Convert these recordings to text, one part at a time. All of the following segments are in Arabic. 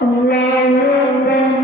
وبركاته.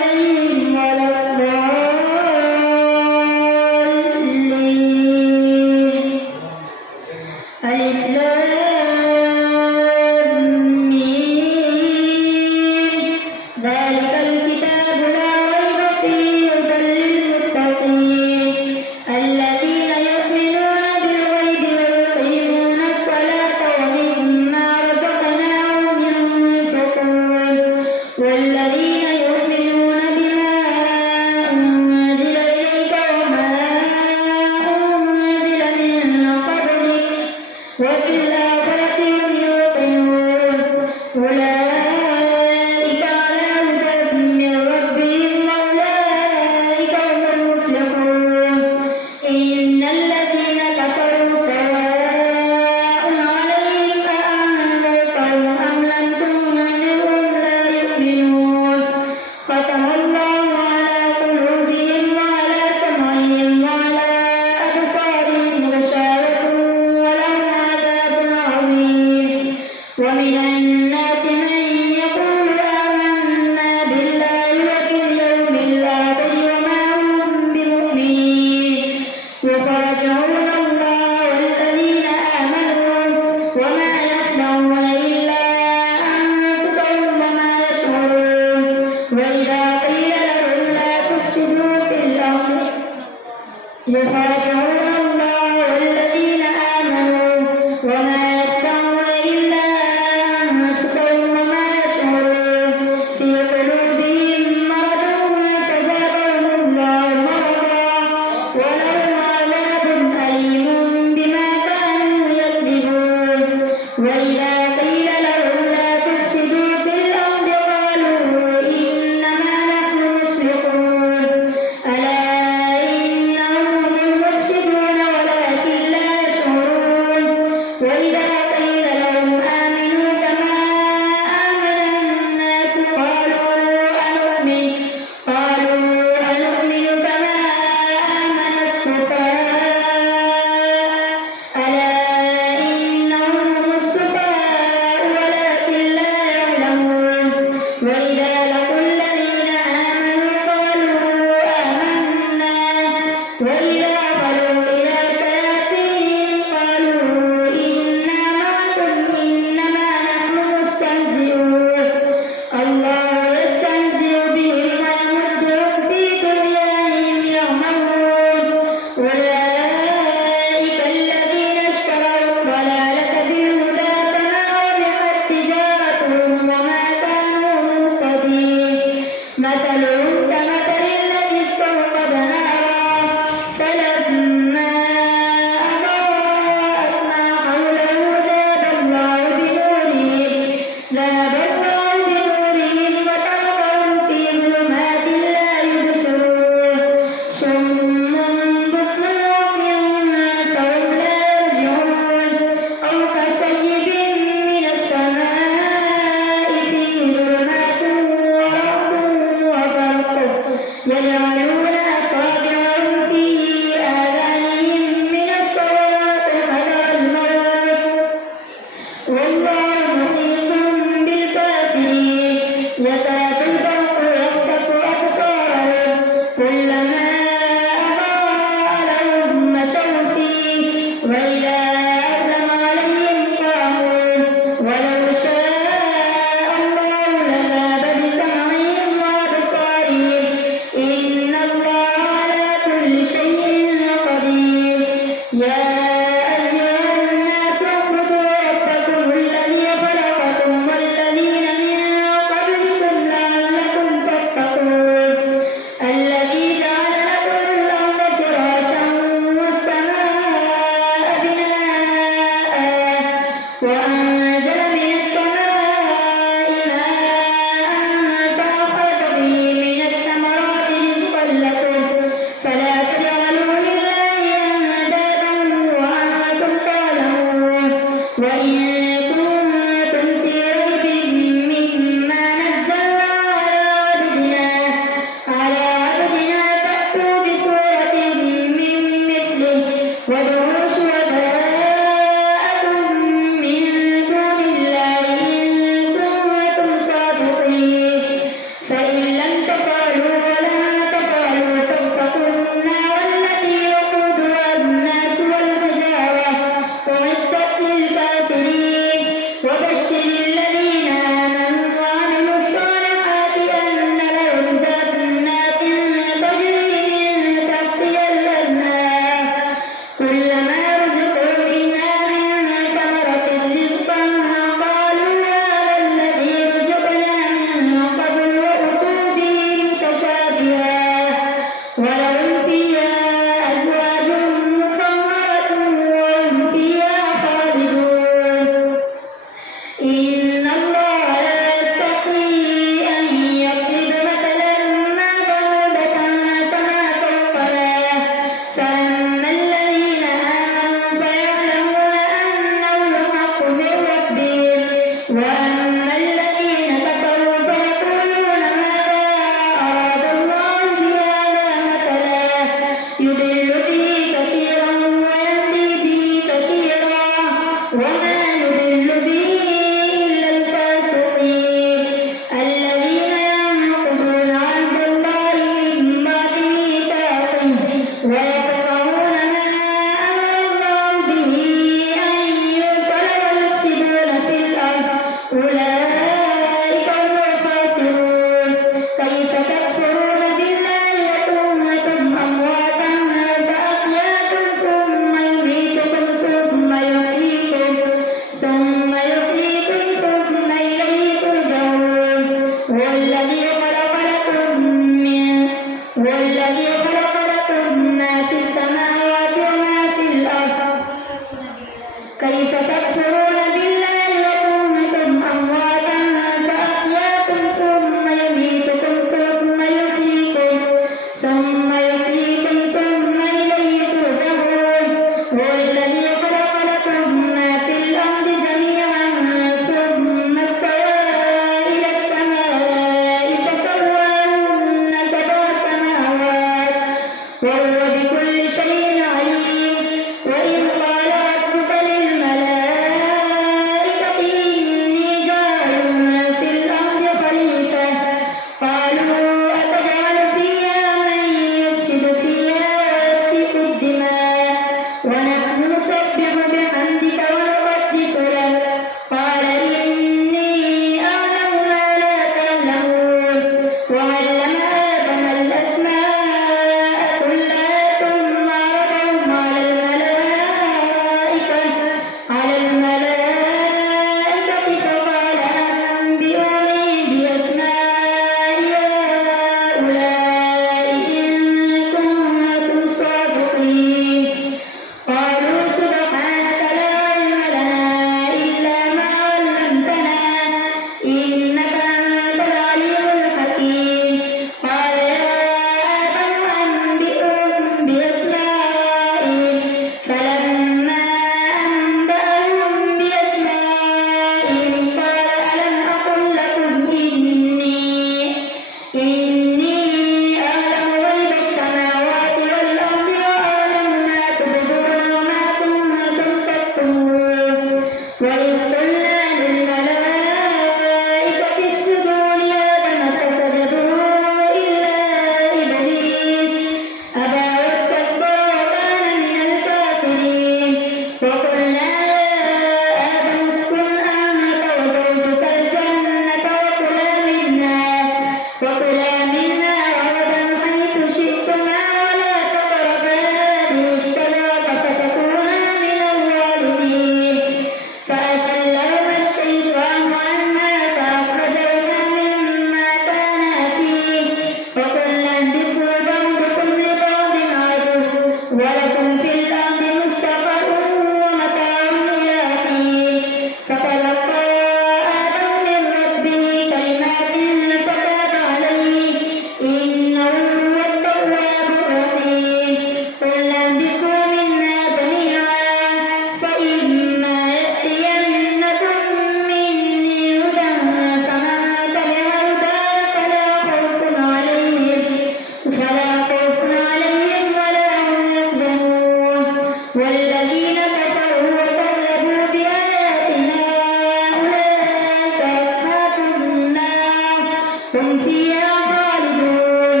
فيها خالدون.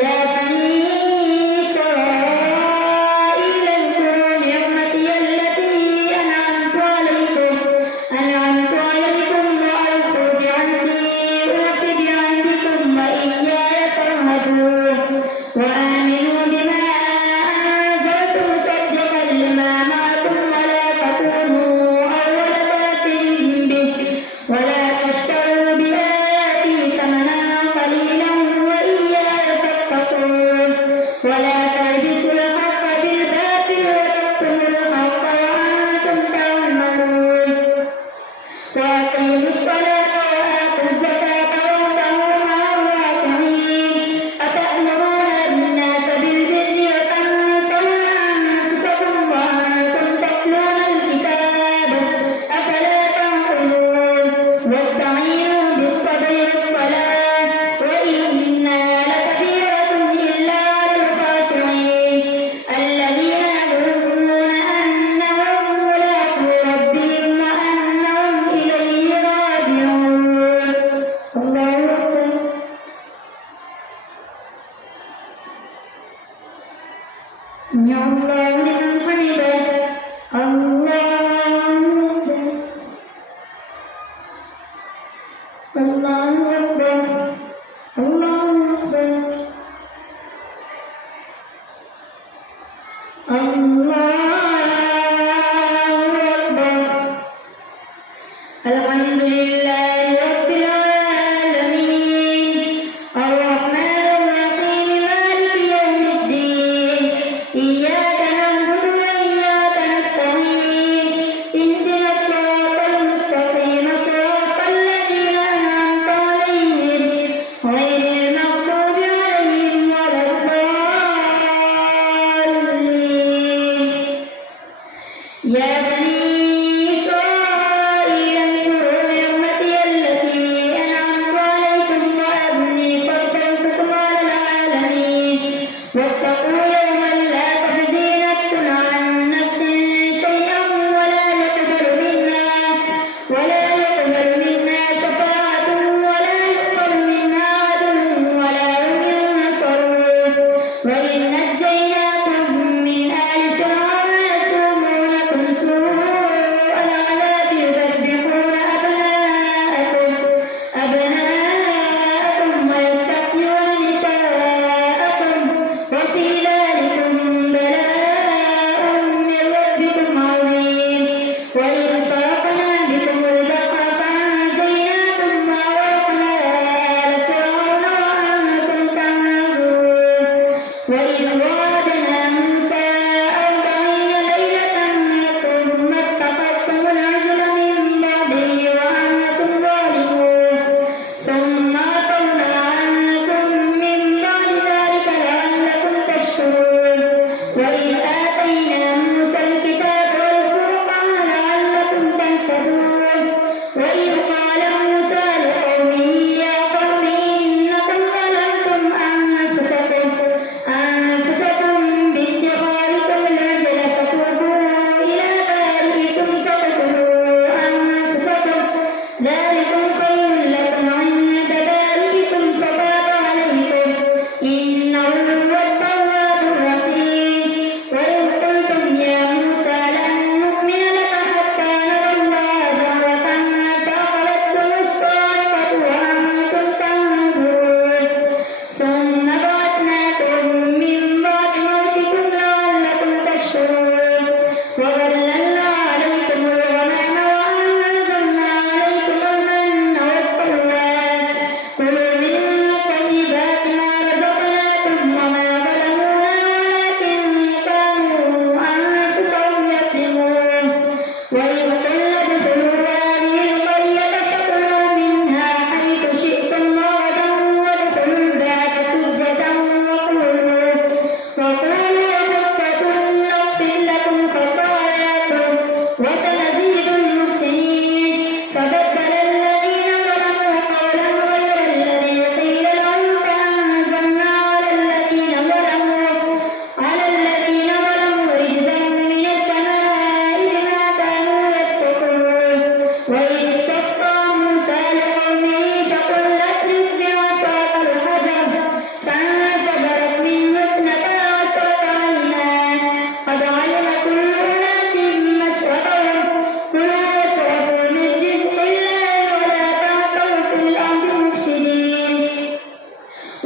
يا بني إسرائيل اذكروا نعمتي التي أنعمت عليكم وأوفوا بعهدي أوف بعهدكم وإياي فارهبون. وآمنوا بما أنزلت مصدقا لما معكم ولا تكونوا أول كافر به ولا تشتروا بآياتي ثمنا قليلا وإياي فاتقون. ولا تلبسوا الحق بالباطل وتكتموا الحق وأنتم تعلمون. وأقيموا الصلاة وآتوا الزكاة واركعوا مع الراكعين. أتأمرون الناس بالبر وتنسون أنفسكم وأنتم تتلون الكتاب أفلا تعقلون. واستعينوا بالصبر والصلاة وإنها لكبيرة إلا على الخاشعين الذين يظنون أنهم ملاقو ربهم وأنهم إليه راجعون. الله أكبر. سمع الله لمن حمده. الله أكبر. الله أكبر. الله أكبر. الله أكبر. الحمد لله رب العالمين الرحمن الرحيم مالك يوم الدين. إياك نعبد وإياك نستعين. اهدنا الصراط المستقيم صراط الذين أنعمت عليهم غير المغضوب عليهم ولا الضالين. يا بني إسرائيل اذكروا نعمتي التي أنعمت عليكم وأني فضلتكم على العالمين. واتقوا يوما لا تجزي نفس عن نفس شيئا ولا يقبل منها شفاعة ولا يقبل منها عدل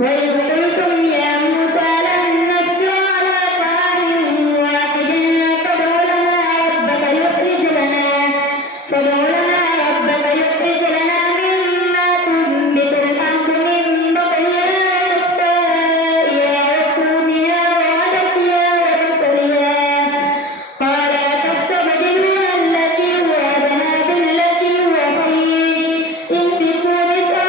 وإذ قلتم يا موسى لن نصبر على طعام واحد فادع لنا ربك يخرج لنا مما تنبت الأرض من بقلها وقثائها وفومها وعدسها وبصلها قال أتستبدلون التي هو أدنى بالتي هو خير اهبطوا مصرا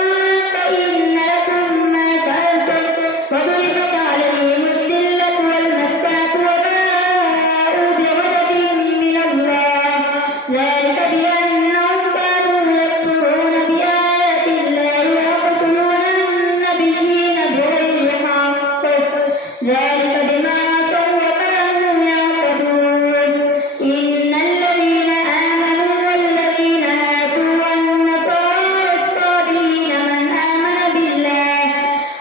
فإن لكم ما سألتم وضربت عليهم الذلة والمسكنة وباءوا بغضب من الله ذلك بأنهم كانوا يكفرون بآيات الله ويقتلون النبيين بغير حق ذلك بما عصوا وكانوا يعتدون إن الذين آمنوا والذين هادوا والنصارى والصابئين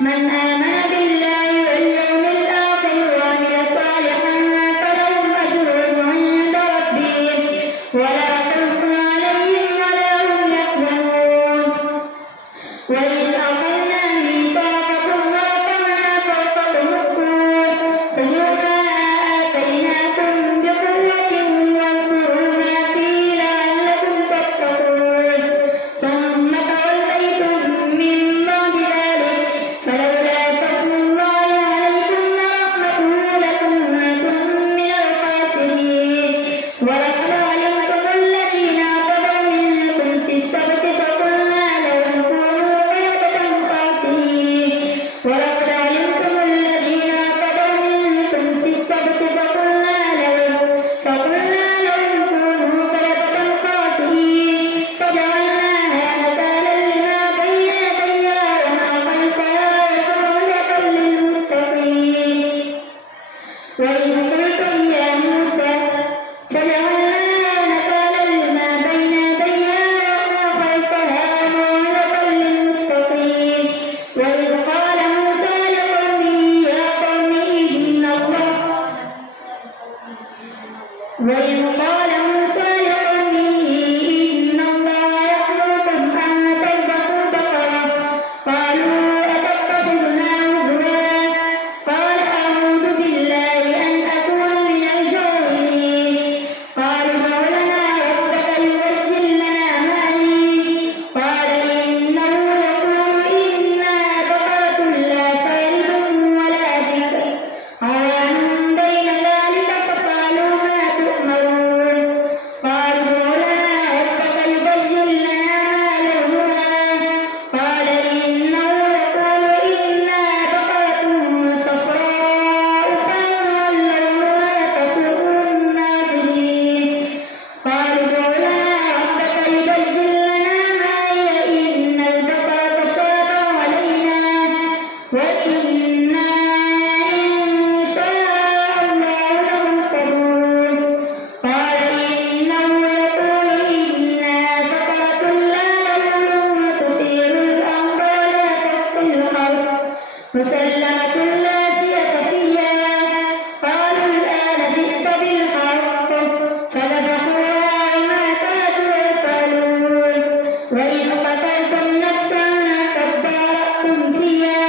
من آمن بالله واليوم الآخر وعمل صالحا فلهم أجرهم عند ربهم ولا خوف عليهم ولا هم يحزنون وإذ أخذنا ميثاقكم ورفعنا فوقكم الطور خذوا ما آتيناكم بقوة واذكروا ما فيه لعلكم تتقون ثم توليتم من بعد ذلك فلولا فضل الله عليكم ورحمته لكنتم من الخاسرين ولقد علمتم الذين اعتدوا منكم في السبت فقلنا لهم كونوا قردة خاسئين ولقد علمتم الذين اعتدوا منكم في السبت فقلنا لهم كونوا قردة خاسئين فجعلناها نكالا لما بين يديها وما خلفها وموعظة للمتقين وإذ قلتم يا موسى فجعلناها نكالا لما بين يديها وما خلفها وموعظة للمتقين وإذ قال موسى لقومه يا قوم إن الله يأمركم أن تذبحوا بقرة قالوا أتتخذنا هزوا قال أعوذ بالله أن أكون من الجاهلين قالوا ادع لنا ربك يبين لنا ما هي قال إنه يقول إنها بقرة لا فارض ولا بكر عوان بين ذلك فافعلوا ما تؤمرون قالوا ادع لنا ربك يبين لنا ما لونها قال إنه يقول إنها بقرة صفراء فاقع لونها تسر الناظرين قالوا ادع لنا ربك يبين لنا ما هي إن البقرة تشابه علينا وإنا إن شاء الله لمهتدون قال إنه يقول إنها بقرة لا ذلول تثير الأرض ولا تسقي الحرث مسلمة لا شية فيها قالوا الآن جئت بالحق فذبحوها وما كادوا يفعلون وإذ قتلتم نفسا فادارأتم فيها